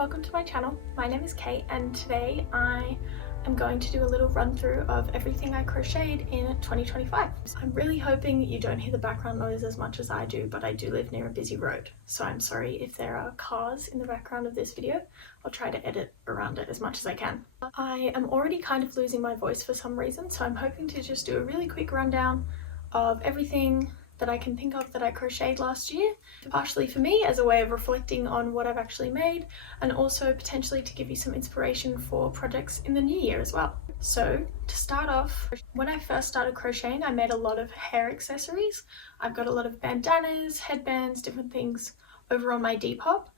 welcome to my channel. My name is Kate and today I am going to do a little run through of everything I crocheted in 2025. I'm really hoping you don't hear the background noise as much as I do, but I do live near a busy road, so I'm sorry if there are cars in the background of this video. I'll try to edit around it as much as I can. I am already kind of losing my voice for some reason, so I'm hoping to just do a really quick rundown of everything that I can think of that I crocheted last year, partially for me as a way of reflecting on what I've actually made, and also potentially to give you some inspiration for projects in the new year as well. So to start off, when I first started crocheting, I made a lot of hair accessories. I've got a lot of bandanas, headbands, different things over on my Depop,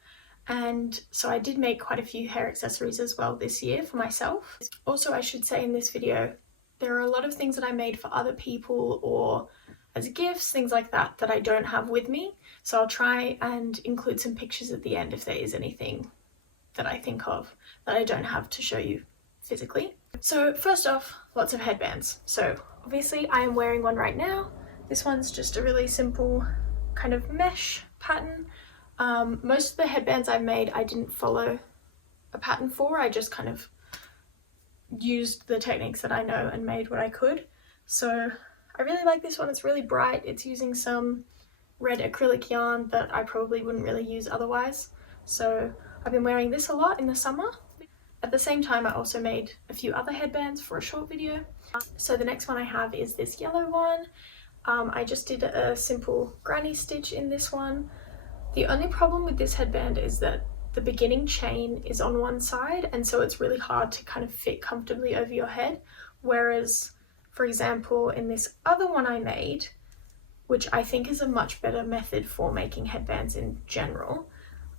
and so I did make quite a few hair accessories as well this year for myself. Also, I should say in this video, there are a lot of things that I made for other people or as gifts, things like that, that I don't have with me. So I'll try and include some pictures at the end if there is anything that I think of that I don't have to show you physically. So first off, lots of headbands. So obviously I am wearing one right now. This one's just a really simple kind of mesh pattern. Most of the headbands I've made, I didn't follow a pattern for. I just kind of used the techniques that I know and made what I could. So I really like this one. It's really bright. It's using some red acrylic yarn that I probably wouldn't really use otherwise. So I've been wearing this a lot in the summer. At the same time, I also made a few other headbands for a short video. So the next one I have is this yellow one. I just did a simple granny stitch in this one. The only problem with this headband is that the beginning chain is on one side, and so it's really hard to kind of fit comfortably over your head. Whereas, for example, in this other one I made, which I think is a much better method for making headbands in general,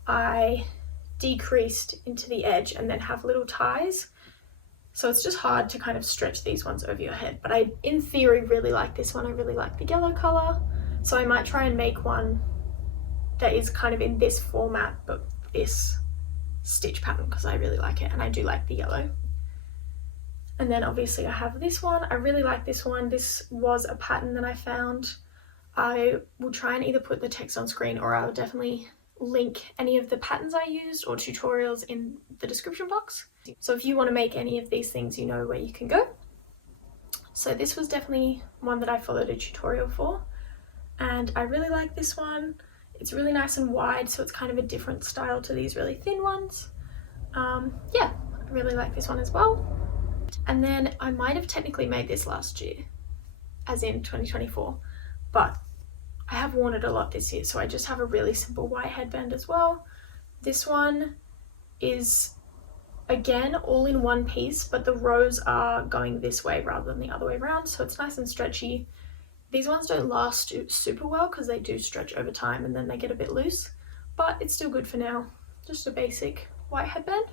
I decreased into the edge and then have little ties. So it's just hard to kind of stretch these ones over your head. But I, in theory, really like this one. I really like the yellow color. So I might try and make one that is kind of in this format, but this stitch pattern, because I really like it and I do like the yellow. And then obviously I have this one. I really like this one. This was a pattern that I found. I will try and either put the text on screen, or I'll definitely link any of the patterns I used or tutorials in the description box. So if you want to make any of these things, you know where you can go. So this was definitely one that I followed a tutorial for, and I really like this one. It's really nice and wide, so it's kind of a different style to these really thin ones. Yeah, I really like this one as well. And then I might have technically made this last year, as in 2024, but I have worn it a lot this year, so I just have a really simple white headband as well. This one is, again, all in one piece, but the rows are going this way rather than the other way around, so it's nice and stretchy. These ones don't last super well because they do stretch over time and then they get a bit loose, but it's still good for now. Just a basic white headband.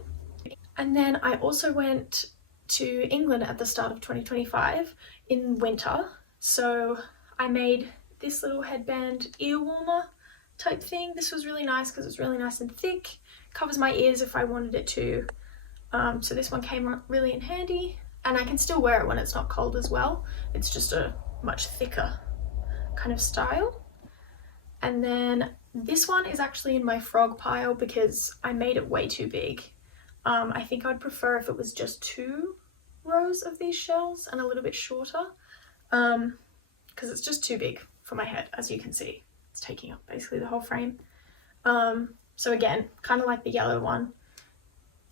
And then I also went to England at the start of 2025 in winter, so I made this little headband ear warmer type thing. This was really nice because it's really nice and thick, covers my ears if I wanted it to, so this one came really in handy, and I can still wear it when it's not cold as well. It's just a much thicker kind of style. And then this one is actually in my frog pile because I made it way too big. I think I'd prefer if it was just 2 rows of these shells and a little bit shorter, because it's just too big for my head. As you can see, it's taking up basically the whole frame. So again, kind of like the yellow one,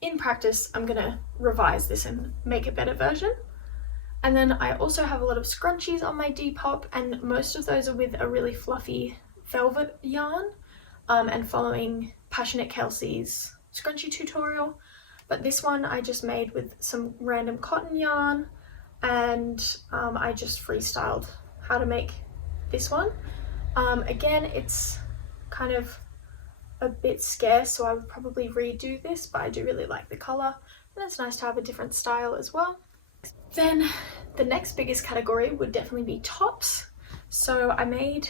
in practice I'm gonna revise this and make a better version. And then I also have a lot of scrunchies on my Depop, and most of those are with a really fluffy velvet yarn, and following Passionate Kelsey's scrunchie tutorial. But this one I just made with some random cotton yarn, and I just freestyled how to make this one. Again, it's kind of a bit scarce, so I would probably redo this, but I do really like the color, and it's nice to have a different style as well. Then the next biggest category would definitely be tops. So I made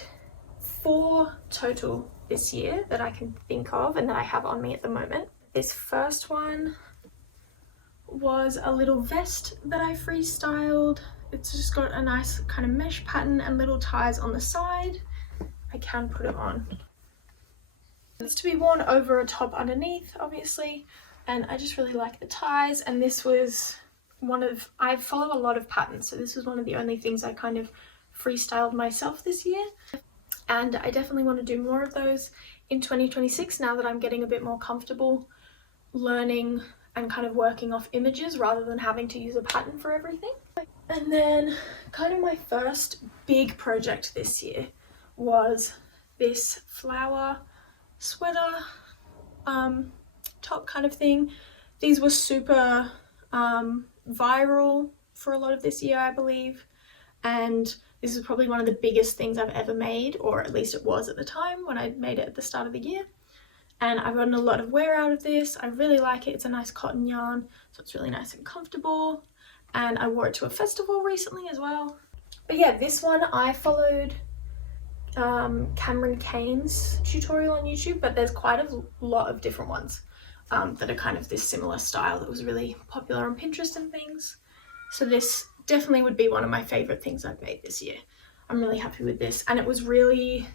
4 total this year that I can think of and that I have on me at the moment. This first one was a little vest that I freestyled. It's just got a nice kind of mesh pattern and little ties on the side. I can put it on It's to be worn over a top underneath, obviously, and I just really like the ties. And this was I follow a lot of patterns, so this was one of the only things I kind of freestyled myself this year, and I definitely want to do more of those in 2026 now that I'm getting a bit more comfortable learning and kind of working off images rather than having to use a pattern for everything. And then kind of my first big project this year was this flower sweater top kind of thing. These were super viral for a lot of this year, I believe, and this is probably one of the biggest things I've ever made, or at least it was at the time when I made it at the start of the year. And I've gotten a lot of wear out of this. I really like it. It's a nice cotton yarn, so it's really nice and comfortable, and I wore it to a festival recently as well. But yeah, this one I followed Cameron Kane's tutorial on YouTube, but there's quite a lot of different ones that are kind of this similar style that was really popular on Pinterest and things. So this definitely would be one of my favorite things I've made this year. I'm really happy with this, and it was really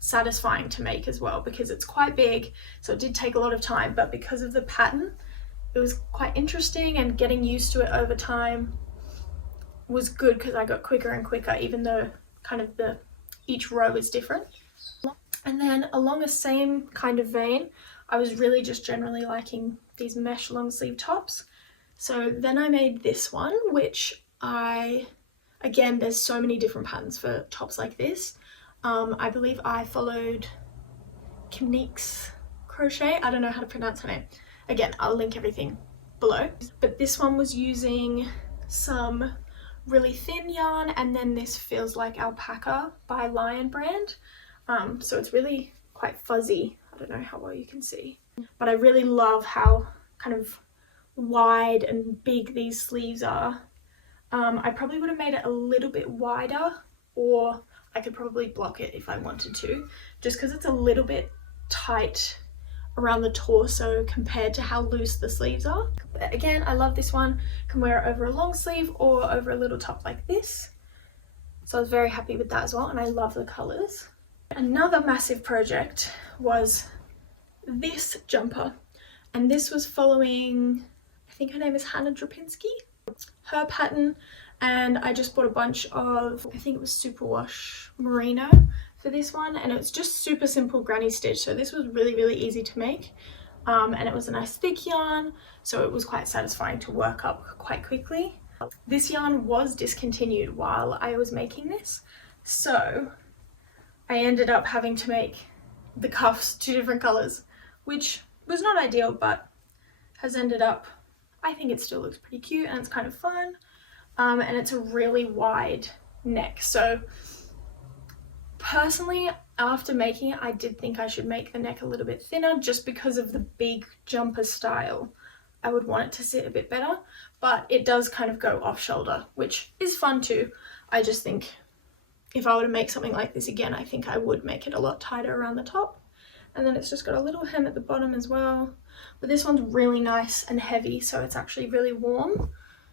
satisfying to make as well because it's quite big, so it did take a lot of time, but because of the pattern it was quite interesting, and getting used to it over time was good because I got quicker and quicker, even though kind of each row is different. And then along the same kind of vein, I was really just generally liking these mesh long sleeve tops. So then I made this one, which again, there's so many different patterns for tops like this. I believe I followed Kimnique's crochet. I don't know how to pronounce her name. Again, I'll link everything below. But this one was using some really thin yarn, and then this feels like alpaca by Lion brand. So it's really quite fuzzy. I don't know how well you can see, but I really love how kind of wide and big these sleeves are. I probably would have made it a little bit wider, or I could probably block it if I wanted to, just because it's a little bit tight around the torso compared to how loose the sleeves are. But again, I love this one. Can wear it over a long sleeve or over a little top like this. So I was very happy with that as well, and I love the colours. Another massive project was this jumper, and this was following, I think her name is Hannah Drapinski, her pattern, and I just bought a bunch of, I think it was superwash merino for this one, and it's just super simple granny stitch, so this was really easy to make, and it was a nice thick yarn, so it was quite satisfying to work up quite quickly. This yarn was discontinued while I was making this, so I ended up having to make the cuffs 2 different colours, which was not ideal, but has ended up, I think it still looks pretty cute and it's kind of fun, and it's a really wide neck. So personally, after making it, I did think I should make the neck a little bit thinner just because of the big jumper style. I would want it to sit a bit better, but it does kind of go off shoulder, which is fun too. I just think if I were to make something like this again, I think I would make it a lot tighter around the top. And then it's just got a little hem at the bottom as well. But this one's really nice and heavy, so it's actually really warm.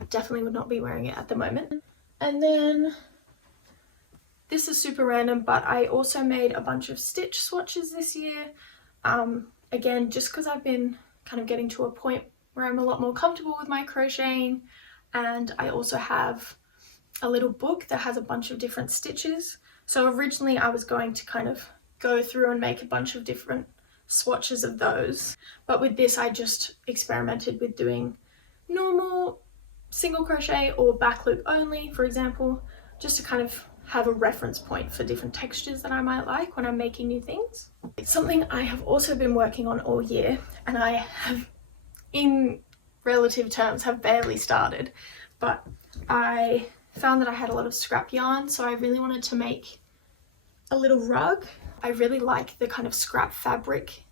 Definitely would not be wearing it at the moment. And then this is super random, but I also made a bunch of stitch swatches this year. Again, just because I've been kind of getting to a point where I'm a lot more comfortable with my crocheting, and I also have a little book that has a bunch of different stitches. So originally I was going to kind of go through and make a bunch of different swatches of those, but with this I just experimented with doing normal single crochet or back loop only, for example, just to kind of have a reference point for different textures that I might like when I'm making new things. It's something I have also been working on all year, and I have, in relative terms, have barely started, but I found that I had a lot of scrap yarn, so I really wanted to make a little rug. I really like the kind of scrap fabric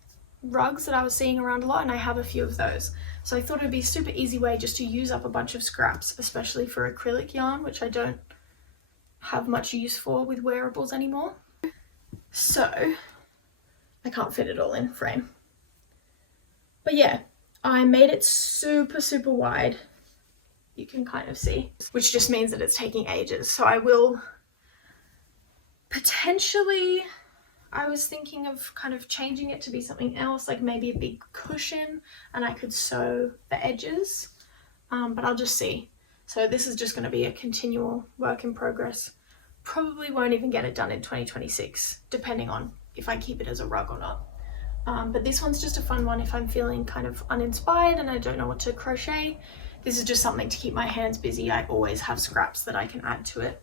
rugs that I was seeing around a lot, and I have a few of those. So I thought it'd be a super easy way just to use up a bunch of scraps, especially for acrylic yarn, which I don't have much use for with wearables anymore. So I can't fit it all in frame. But yeah, I made it super wide. You can kind of see, which just means that it's taking ages. So I will potentially I was thinking of kind of changing it to be something else, like maybe a big cushion, and I could sew the edges, but I'll just see. So this is just going to be a continual work in progress. Probably won't even get it done in 2026, depending on if I keep it as a rug or not. But this one's just a fun one if I'm feeling kind of uninspired and I don't know what to crochet. This is just something to keep my hands busy. I always have scraps that I can add to it.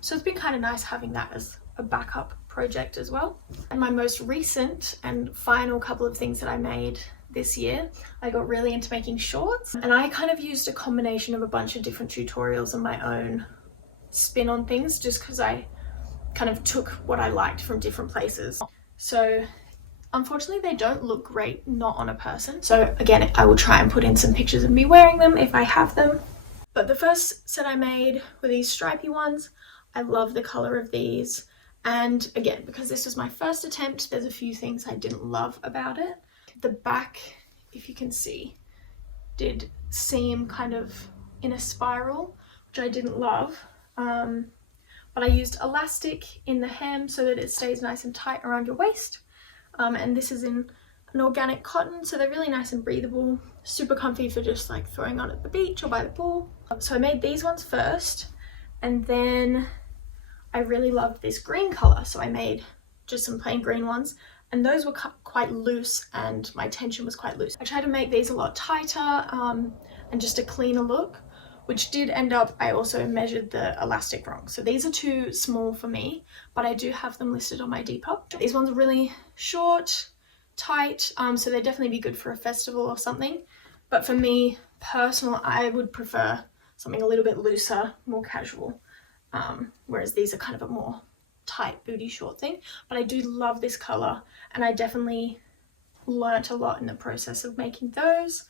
So it's been kind of nice having that as a backup project as well. And my most recent and final couple of things that I made this year, I got really into making shorts, and I kind of used a combination of a bunch of different tutorials and my own spin on things, just because I kind of took what I liked from different places. So unfortunately they don't look great not on a person, so again I will try and put in some pictures of me wearing them if I have them. But the first set I made were these stripy ones. I love the color of these, and again, because this was my first attempt, there's a few things I didn't love about it. The back, if you can see, did seam kind of in a spiral, which I didn't love. But I used elastic in the hem so that it stays nice and tight around your waist. And this is in an organic cotton, so they're really nice and breathable, super comfy for just like throwing on at the beach or by the pool. So I made these ones first, and then I really loved this green color, so I made just some plain green ones, and those were quite loose and my tension was quite loose. I tried to make these a lot tighter and just a cleaner look, which did end up, I also measured the elastic wrong. So these are too small for me, but I do have them listed on my Depop. These ones are really short, tight, so they'd definitely be good for a festival or something. But for me, personal, I would prefer something a little bit looser, more casual. Whereas these are kind of a more tight booty short thing. But I do love this color, and I definitely learnt a lot in the process of making those.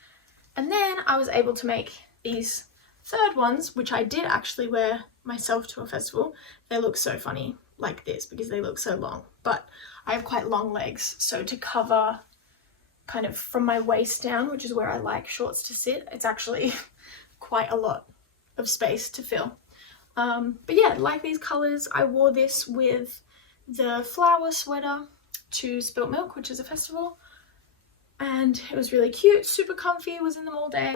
And then I was able to make these third ones, which I did actually wear myself to a festival. They look so funny like this because they look so long, but I have quite long legs, so to cover kind of from my waist down, which is where I like shorts to sit, it's actually quite a lot of space to fill. But yeah, like these colors. I wore this with the flower sweater to Spilt Milk, which is a festival, and it was really cute, super comfy, was in them all day.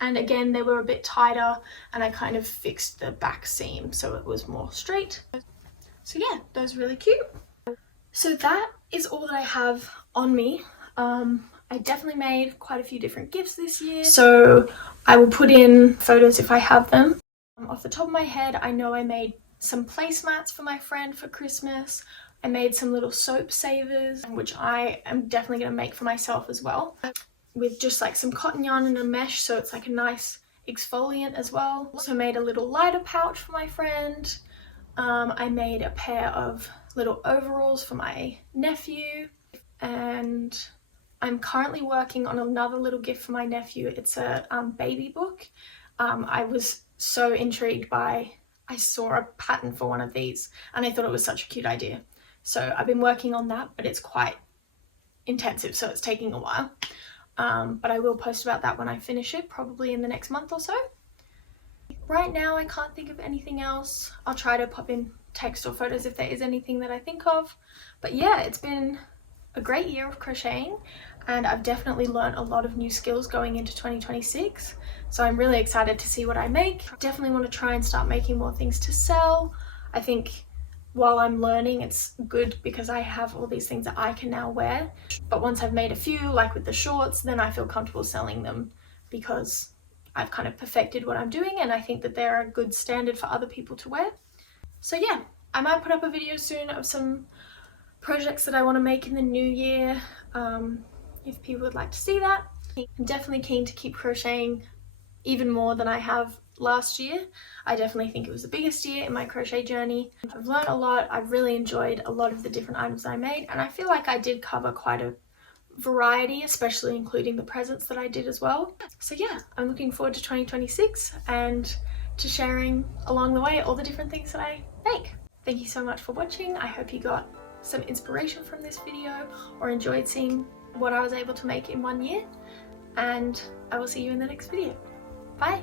And again, they were a bit tighter, and I kind of fixed the back seam so it was more straight. So yeah, those are really cute. So that is all that I have on me. I definitely made quite a few different gifts this year, so I will put in photos if I have them. Off the top of my head, I know I made some placemats for my friend for Christmas. I made some little soap savers, which I am definitely going to make for myself as well, with just like some cotton yarn and a mesh, so it's like a nice exfoliant as well. Also made a little lighter pouch for my friend. I made a pair of little overalls for my nephew, and I'm currently working on another little gift for my nephew. It's a baby book. I was so intrigued by, I saw a pattern for one of these and I thought it was such a cute idea. So I've been working on that, but it's quite intensive, so it's taking a while. But I will post about that when I finish it, probably in the next month or so. Right now I can't think of anything else. I'll try to pop in text or photos if there is anything that I think of. But yeah, it's been a great year of crocheting, and I've definitely learned a lot of new skills going into 2026. So I'm really excited to see what I make. Definitely want to try and start making more things to sell. I think while I'm learning, it's good because I have all these things that I can now wear. But once I've made a few, like with the shorts, then I feel comfortable selling them because I've kind of perfected what I'm doing, and I think that they're a good standard for other people to wear. So yeah, I might put up a video soon of some projects that I want to make in the new year, if people would like to see that. I'm definitely keen to keep crocheting even more than I have last year. I definitely think it was the biggest year in my crochet journey. I've learned a lot. I've really enjoyed a lot of the different items I made, and I feel like I did cover quite a variety, especially including the presents that I did as well. So yeah, I'm looking forward to 2026 and to sharing along the way all the different things that I make. Thank you so much for watching. I hope you got some inspiration from this video or enjoyed seeing what I was able to make in one year, and I will see you in the next video. Bye!